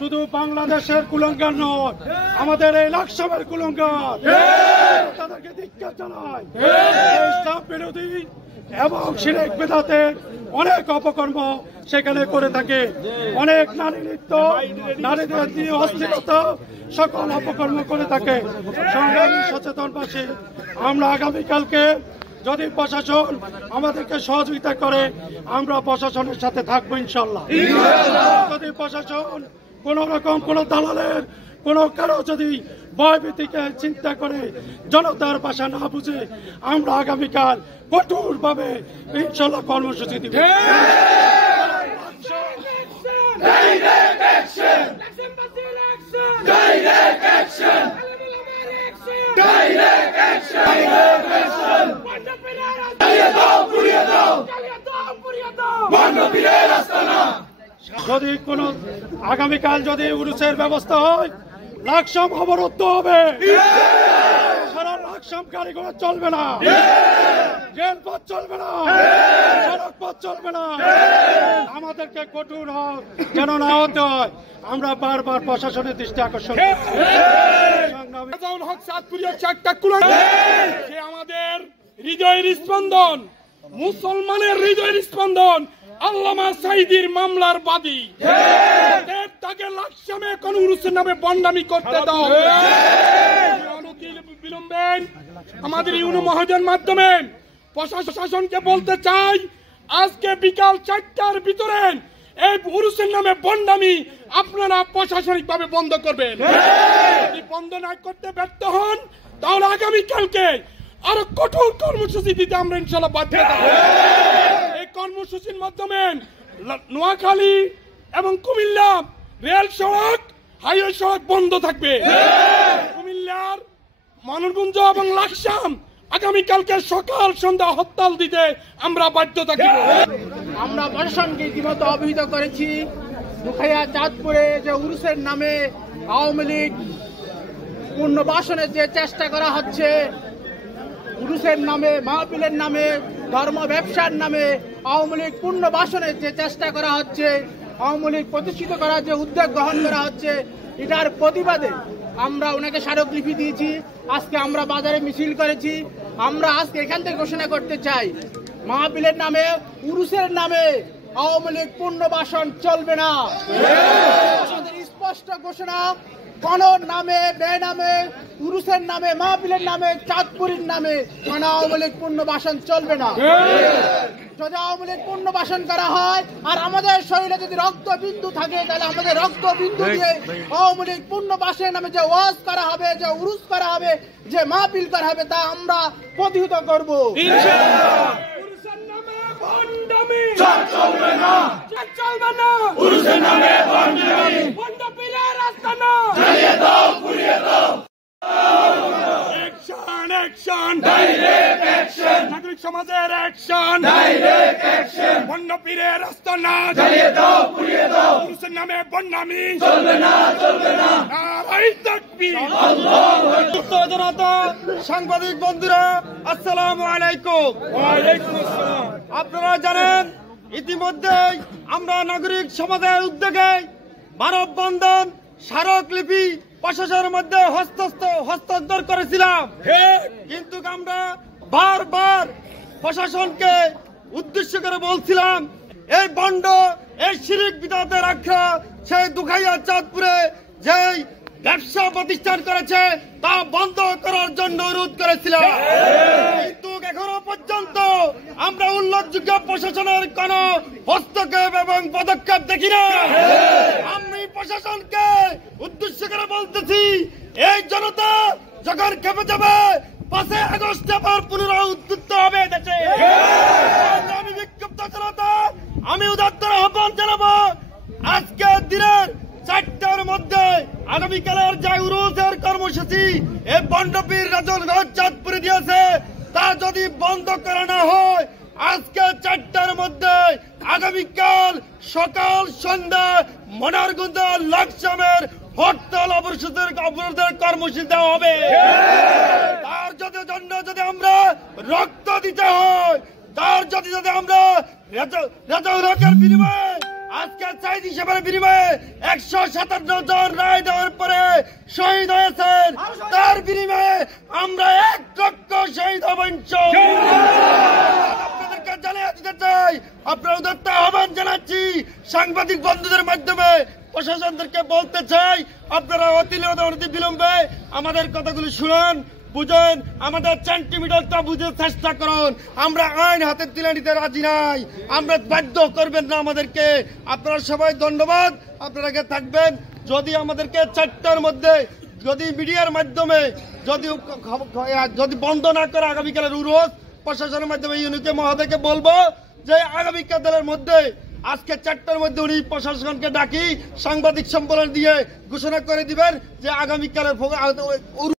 শুধু বাংলাদেশের কুলঙ্গার নয়, আমাদের এই লাকসামের কুলঙ্গার, তাদেরকে ধিক্কার জানাই। ইসলাম বিরোধী এবং শিরক বিদআতের অনেক অপকর্ম সেখানে করে থাকে, অনেক নারী নৃত্য, নারীদের দিয়ে অস্থিরতা, সকল অপকর্ম করে থাকে। সংগ্রামী সচেতনবাসী, আমরা আগামীকালকে যদি প্রশাসন আমাদেরকে সহযোগিতা করে আমরা প্রশাসনের সাথে থাকবো ইনশাল্লাহ। যদি প্রশাসন কোন রকম কোন দালালের কারো যদি ভয়ভীতিকে চিন্তা করে জনতার ভাষা না বুঝে আমরা আগামীকাল কঠোরভাবে ইনশাল্লাহ কর্মসূচি দিব। যদি কোন আগামীকাল যদি উরুসের ব্যবস্থা হয়, লাকসাম অবরুদ্ধ হবে, সারা লাকসাম গাড়িঘোড়া চলবে না, রেলপথ চলবে না, সড়ক পথ চলবে না। আমাদেরকে কঠোর হোক যেন না হতে হয়, আমরা বারবার প্রশাসনের দৃষ্টি আকর্ষণ আমাদের হৃদয়ের স্পন্দন, মুসলমানের হৃদয়ের স্পন্দন, আল্লামা সাঈদীর মামলার বাদী, তাকে লাকসামে কোন উরুসের নামে বন্ডামি করতে দাও। বিলম্বে আমাদের ইউনু মহাজনের মাধ্যমে প্রশাসনকে বলতে চাই, আজকে বিকাল 4টার ভিতরে এই উরুসের নামে বন্ডামি আপনারা প্রশাসনিক ভাবে বন্ধ করবেন। যদি বন্ধ না করতে ব্যর্থ হন তাহলে আগামীকালকে আরো কঠোর কর্মসূচি দিতে আমরা ইনশাল্লাহ বাধ্য থাকব। এই কর্মসূচির মাধ্যমে নোয়াখালী এবং কুমিল্লা রেল সড়ক, হাইওয়ে সড়ক বন্ধ থাকবে। কুমিল্লার মানবগঞ্জ এবং লাকসাম আগামীকালকে সকাল সন্ধ্যা হরতাল দিতে আমরা বাধ্য থাকব। আমরা প্রশাসনকে ইতিমধ্যে অবহিত করেছি, দুখাইয়া চাঁদপুরে যে উরুসের নামে আওয়ামী লীগ পুনর্বাসনের যে চেষ্টা করা হচ্ছে, উরুসের নামে, মাহফিলের নামে, ধর্ম ব্যবসার নামে আওয়ামী লীগ পুনর্বাসনের যে চেষ্টা করা হচ্ছে, আওয়ামী লীগ প্রতিষ্ঠিত করার যে উদ্যোগ গ্রহণ করা হচ্ছে, এটার প্রতিবাদে আমরা ওনাকে স্মারকলিপি দিয়েছি। আজকে আমরা বাজারে মিছিল করেছি। আমরা আজকে এখান থেকে ঘোষণা করতে চাই, মাহফিলের নামে, উরুসের নামে আওয়ামী লীগ পুনর্বাসন চলবে না। স্পষ্ট ঘোষণা, কোন নামে, বেনামে, উরুসের নামে, মাহফিলের নামে, চাঁদপুরের নামে কোন আওয়ামী লীগ পুনর্বাসন চলবে না। যদি আওয়ামী লীগ পুনর্বাসন করা হয় আর আমাদের শরীরে যদি রক্তবিন্দু থাকে, তাহলে আমাদের রক্তবিন্দু দিয়ে আওয়ামী লীগ পুনর্বাসনের নামে যে ওয়াজ করা হবে, যে উরুস করা হবে, যে মাহফিল করা হবে, তা আমরা প্রতিহত করবো। নাগরিক সমাজের অ্যাকশন, বন্যপীরের রাস্তা না, পুলিশের নামে বন্যামি চলবে না, চলবে না। সাংবাদিক বন্ধুরা, আসসালামু আলাইকুম। ওয়ালাইকুম আসসালাম। আপনারা জানেন, ইতিমধ্যেই আমরা নাগরিক সমাজের উদ্যোগে মানববন্ধন, স্মারকলিপি প্রশাসনের মধ্যে হস্তান্তর করেছিলাম, কিন্তু আমরা বারবার প্রশাসনকে উদ্দেশ্য করে বলছিলাম, এই বন্ড, এই শিরক বিদআতের আখ্যা সেই দুখাইয়া চাঁদপুরে যেই ব্যবসা প্রতিষ্ঠান করেছে তা বন্ধ করার জন্য অনুরোধ করেছিলাম, কিন্তু এখনো পর্যন্ত আমরা উল্লেখযোগ্য প্রশাসনের কোন হস্তক্ষেপ এবং পদক্ষেপ দেখি না। আমি প্রশাসনকে উদ্দেশ্য করে বলতেছি, এই জনতা যখন খেপে যাবে 5 আগস্ট আবার পুনরায় উদ্যুক্ত হবে দেশে। আমি বিক্ষুব্ধ জনতা, আমি উদাত্তর আহ্বান জানাবো, আজকে দিনের 4টার মধ্যে আগামীকালের যে উরুসের কর্মসূচি এই বন্ডপীর রাজনগর চাঁদপুরে দিয়েছে, তা যদি বন্ধ করা না হয়, আজকে 4টার মধ্যে আগামীকাল সকাল সন্ধ্যা মনারগঞ্জ লাকসামের হরতাল অবরোধের কর্মসূচি দেওয়া হবে। তার জন্য যদি আমরা রক্ত দিতে হয়, তার যদি আমরা রেজাউল হকের বিনিময়ে আজকে শহীদ হিসেবে বিনিময়ে 157 জন রায় দেওয়ার পরে শহীদ হয়েছেন, তার বিনিময়ে আমরা 1 লক্ষ শহীদ হবেন। আপনাদেরকে জানিয়ে দিতে চাই, আপনারা উদাত্ত আহ্বান জানাচ্ছি সাংবাদিক বন্ধুদের মাধ্যমে প্রশাসনদেরকে বলতে চাই, আপনারা অতি বিলম্বে আমাদের কথাগুলো শুনুন, বুঝেন, আমাদের সেন্টিমিটারটা বুঝে চেষ্টা করুন। আমরা আইন হাতে তুলে নিতে রাজি নাই, আমরা বাধ্য করবেন না আমাদেরকে। আপনারা সবাই ধন্যবাদ, আপনারা থাকবেন। যদি আমাদেরকে 4টার মধ্যে যদি মিডিয়ার মাধ্যমে যদি বন্ধ না করে আগামীকালের অনুরোধ প্রশাসনের মাধ্যমে ইউনিকে মহোদয়কে বলবো যে আগামীকালের মধ্যে আজকে 4টার মধ্যে উনি প্রশাসনকে ডাকি সাংবাদিক সম্মেলন দিয়ে ঘোষণা করে দিবেন যে আগামীকালের